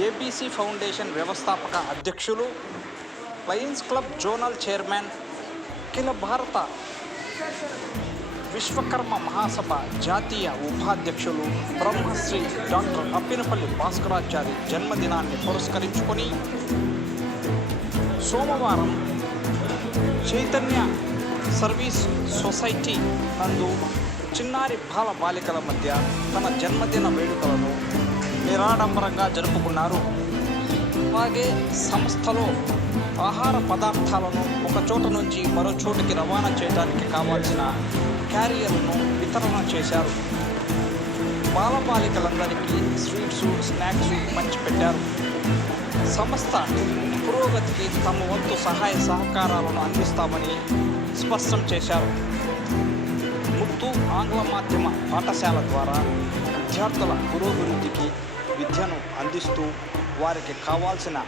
ABC foundation వ్యవస్థాపక అధ్యక్షులు, Lions club zonal chairman, అఖిల భారత విశ్వకర్మ మహాసభ జాతీయ ఉపాధ్యక్షులు బ్రహ్మశ్రీ డాక్టర్ అప్పినపల్లి భాస్కరాచారి జన్మదినాన్ని పురస్కరించుకొని సోమవారం చైతన్య సర్వీస్ సొసైటీ నందు చిన్నారి బాల బాలికల మధ్య తన జన్మదిన వేడుకలను నిరాడంబరంగా జరుపుకున్నారు. అలాగే సంస్థలో ఆహార పదార్థాలను ఒక చోట నుంచి మరో చోటుకి రవాణా చేయడానికి కావాల్సిన క్యారియర్లను వితరణ చేశారు. బాలబాలికలందరికీ స్వీట్స్, స్నాక్స్ పంచిపెట్టారు. సంస్థ పురోగతికి తమ వంతు సహాయ సహకారాలను అందిస్తామని స్పష్టం చేశారు. ముత్తు ఆంగ్ల మాధ్యమ పాఠశాల ద్వారా విద్యార్థుల పురోభివృద్ధికి విద్యను అందిస్తూ వారికి కావాల్సిన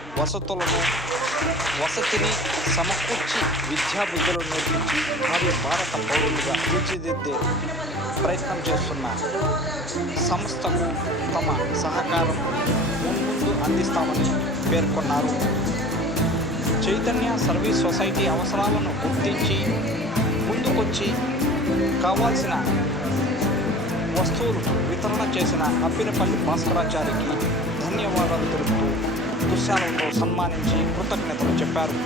వసతిని సమకూర్చి విద్యాబుద్ధులు నేర్పించి భావి భారత పౌరులుగా తీర్చిదిద్దే ప్రయత్నం చేస్తున్న సంస్థకు తమ సహకారం ముందు అందిస్తామని పేర్కొన్నారు. చైతన్య సర్వీస్ సొసైటీ అవసరాలను గుర్తించి ముందుకొచ్చి కావాల్సిన వస్తువులు వితరణ చేసిన అప్పినపల్లి భాస్కరాచారికి ధన్యవాదాలు తెలుపుతూ దుశ్శాలతో సన్మానించి కృతజ్ఞతలు చెప్పారు.